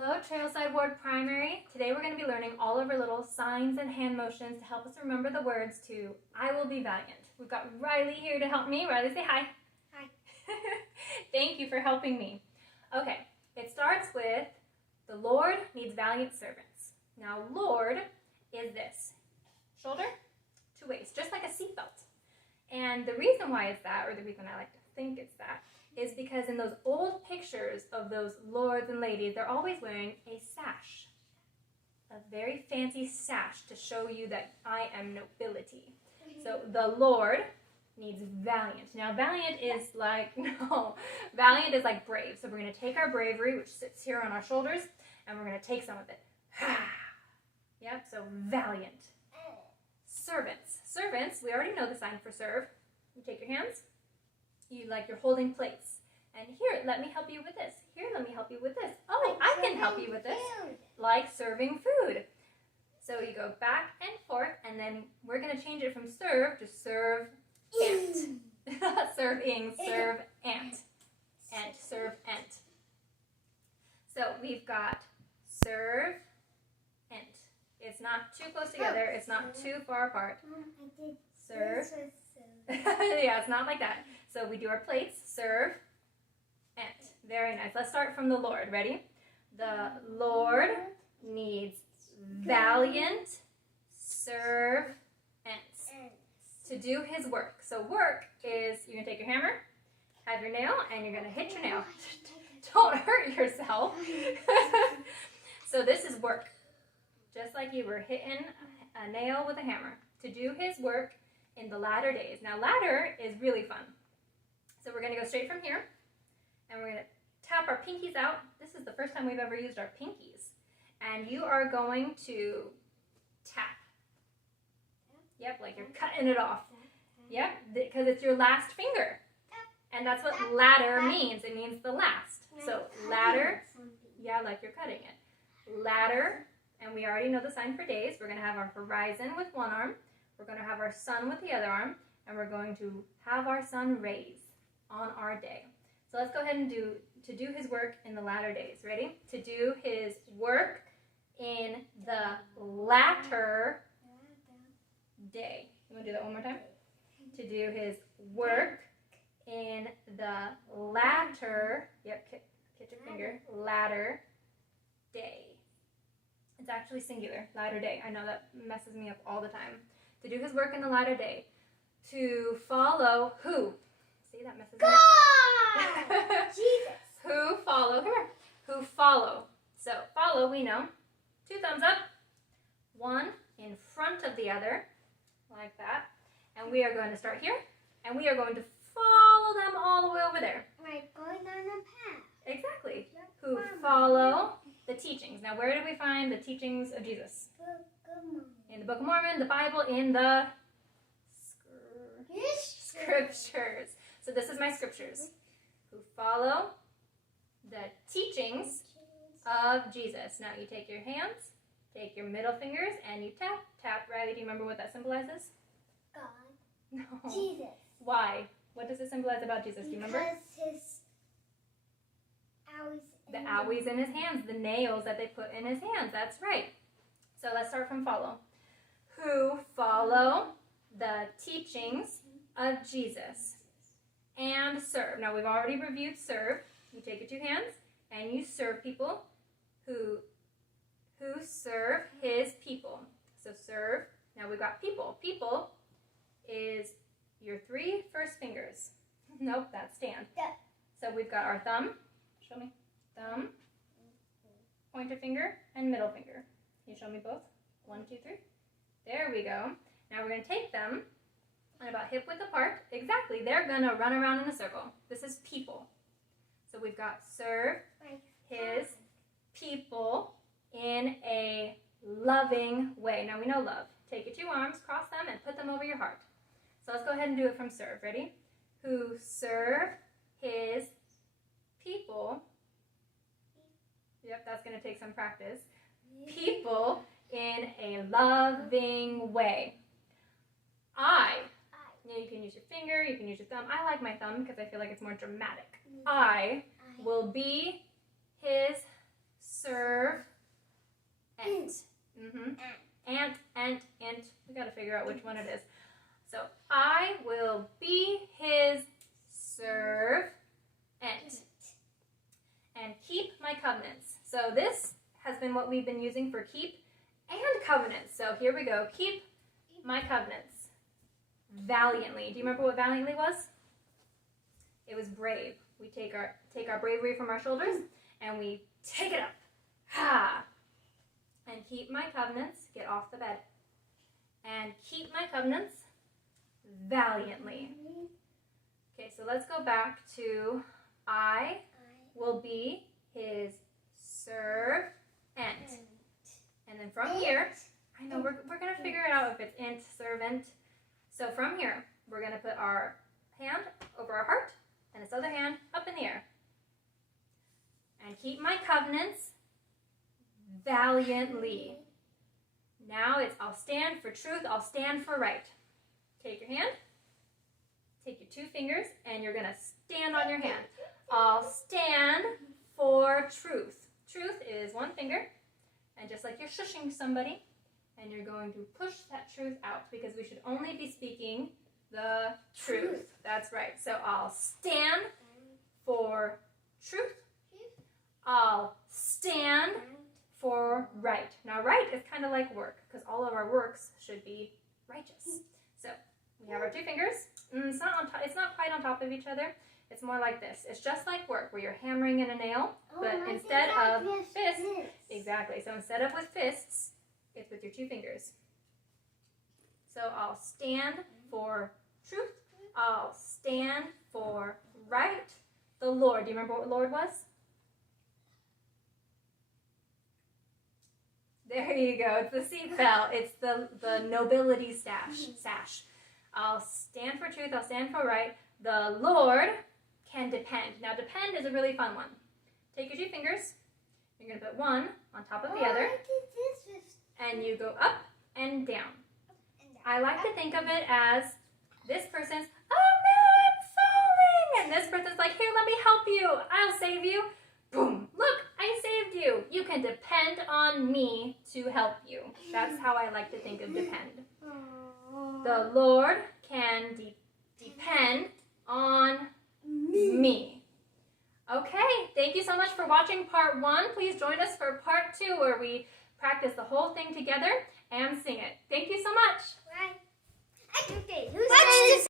Hello, Trailside Ward Primary. Today we're going to be learning all of our little signs and hand motions to help us remember the words to I Will Be Valiant. We've got Riley here to help me. Riley, say hi. Hi. Thank you for helping me. Okay, it starts with the Lord needs valiant servants. Now, Lord is this. Shoulder to waist, just like a seatbelt. And the reason why it's that, or the reason I like to think it's that, is because in those old pictures of those lords and ladies, they're always wearing a sash. A very fancy sash to show you that I am nobility. So the Lord needs valiant. Now valiant is like, valiant is like brave. So we're going to take our bravery, which sits here on our shoulders, and we're going to take some of it. Yep, so valiant. Servants. Servants, we already know the sign for serve. You take your hands. You're holding plates. And here, let me help you with this. Here, let me help you with this. Oh, I can help you with this. Like serving food. So you go back and forth, and then we're going to change it from serve to serve ant. Serving, serve ant. Ant, serve ant. So we've got serve ant. It's not too close together. It's not too far apart. Serve. Yeah, it's not like that. So we do our plates, serve, ant. Very nice. Let's start from the Lord. Ready? The Lord needs valiant servants to do his work. So work is, you're going to take your hammer, have your nail, and you're going to hit your nail. Don't hurt yourself. So this is work. Just like you were hitting a nail with a hammer. To do his work in the latter days. Now ladder is really fun. So we're going to go straight from here, and we're going to tap our pinkies out. This is the first time we've ever used our pinkies. And you are going to tap. Yep, like you're cutting it off. Yep, because it's your last finger. And that's what ladder means. It means the last. So ladder, yeah, like you're cutting it. Ladder, and we already know the sign for days. We're going to have our horizon with one arm. We're going to have our sun with the other arm. And we're going to have our sun raise on our day. So let's go ahead and do his work in the latter days. Ready? To do his work in the latter day. You want to do that one more time? To do his work in the latter, yep, get your finger, latter day. It's actually singular, latter day. I know that messes me up all the time. To do his work in the latter day. To follow who? See, that messes me up. Jesus. Who follow? Come here. Who follow? So follow, we know. 2 thumbs up. One in front of the other, like that. And we are going to start here, and we are going to follow them all the way over there. Like going on a path. Exactly. Who follow the teachings. Now, where do we find the teachings of Jesus? In the Book of Mormon, the Bible, in the scriptures. So this is my scriptures. Who follow the teachings of Jesus. Now you take your hands, take your middle fingers, and you tap, tap. Riley, do you remember what that symbolizes? God. No. Jesus. Why? What does it symbolize about Jesus? Do you remember? Because his owies. The owies in his hands, the nails that they put in his hands. That's right. So let's start from follow. Who follow the teachings of Jesus and serve. Now we've already reviewed serve. You take your 2 hands and you serve people who serve his people. So serve. Now we've got people. People is your 3 first fingers. Nope, that's stand. Yeah. So we've got our thumb. Show me. Thumb, pointer finger, and middle finger. Can you show me both? 1, 2, 3. There we go. Now we're going to take them and about hip width apart. Exactly. They're going to run around in a circle. This is people. So we've got serve his people in a loving way. Now we know love. Take your 2 arms, cross them, and put them over your heart. So let's go ahead and do it from serve. Ready? Who serve his people. Yep, that's going to take some practice. People in a loving way. You can use your finger, you can use your thumb. I like my thumb because I feel like it's more dramatic. I will be his serve, ant. Ant. We got to figure out which one it is. So I will be his servant and keep my covenants. So this has been what we've been using for keep and covenants. So here we go. Keep my covenants valiantly. Do you remember what valiantly was? It was brave. We take our bravery from our shoulders and we take it up. Ha! And keep my covenants. Get off the bed. And keep my covenants valiantly. Okay, so let's go back to I will be his servant. And then from here, I know we're going to figure it out if it's int, servant. So from here, we're going to put our hand over our heart and this other hand up in the air. And keep my covenants valiantly. Now it's I'll stand for truth, I'll stand for right. Take your hand, take your 2 fingers, and you're going to stand on your hand. I'll stand for truth. Truth is 1 finger, and just like you're shushing somebody, and you're going to push that truth out because we should only be speaking the truth. That's right. So I'll stand for truth. I'll stand for right. Now right is kind of like work because all of our works should be righteous. So we have our 2 fingers. It's not quite on top of each other. It's more like this. It's just like work where you're hammering in a nail, but instead of fists, exactly. So instead of with fists, it's with your 2 fingers. So I'll stand for truth. I'll stand for right. The Lord. Do you remember what Lord was? There you go. It's the seatbelt. It's the nobility sash. I'll stand for truth. I'll stand for right. The Lord can depend. Now, depend is a really fun one. Take your 2 fingers. You're going to put one on top of the other. And you go up and down. I like to think of it as this person's, oh no, I'm falling. And this person's like, here, let me help you. I'll save you. Boom. Look, I saved you. You can depend on me to help you. That's how I like to think of depend. The Lord can depend on me. Okay, thank you so much for watching part 1. Please join us for part 2 where we practice the whole thing together and sing it. Thank you so much.